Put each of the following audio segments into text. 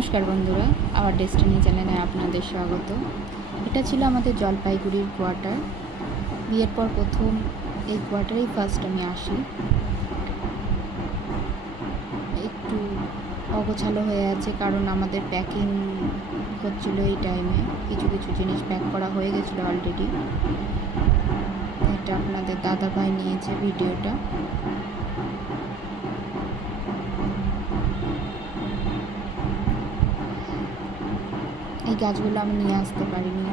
নমস্কার বন্ধুরা, আমার ডেস্টিনি চ্যানেলে আপনাদের স্বাগত। এটা ছিল আমাদের জলপাইগুড়ির কোয়ার্টার। বিয়ের পর প্রথম এই কোয়ার্টারেই ফার্স্ট আমি আসি। একটু অগোছালো হয়ে আছে কারণ আমাদের প্যাকিং হচ্ছিল এই টাইমে। কিছু কিছু জিনিস প্যাক করা হয়ে গেছিলো অলরেডি। এটা আপনাদের দাদা ভাই নিয়েছে ভিডিওটা। এই গাছগুলো আমি নিয়ে আসতে পারিনি,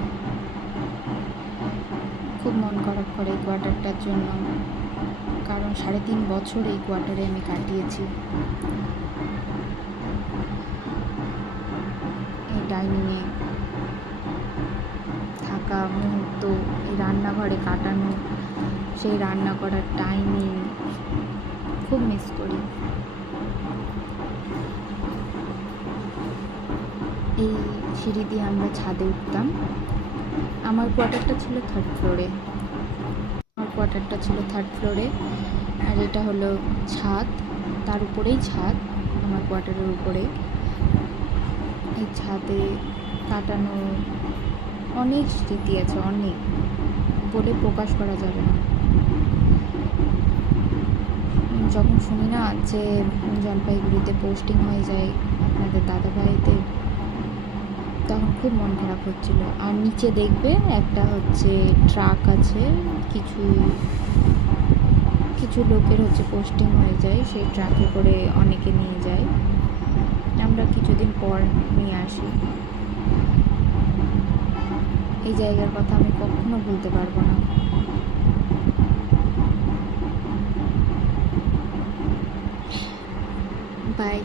খুব মন খারাপ করে এই কোয়ার্টারটার জন্য, কারণ 3.5 বছর এই কোয়ার্টারে আমি কাটিয়েছি। এই ডাইনিংয়ে থাকা মুহূর্ত, এই রান্নাঘরে কাটানো সেই রান্না করার টাইমিং খুব মিস করি। এই সিঁড়ি দিয়ে আমরা ছাদে উঠতাম। আমার কোয়ার্টারটা ছিল থার্ড ফ্লোরে, আর এটা হলো ছাদ, তার উপরেই ছাদ, আমার কোয়ার্টারের উপরে। এই ছাদে কাটানো অনেক স্মৃতি আছে, অনেক বলে প্রকাশ করা যাবে না। যখন শুনি না যে জলপাইগুড়িতে পোস্টিং হয়ে যায় আপনাদের দাদাভাইদের, তখন খুব মন খারাপ হচ্ছিল। আর নিচে দেখবে একটা ট্রাক আছে, কিছু কিছু লোকের পোস্টিং হয়ে যায়, সেই ট্রাকে করে অনেকে নিয়ে যায়, আমরা কিছুদিন পর নিয়ে আসি। এই জায়গার কথা আমি কখনো ভুলতে পারবো না। বাই।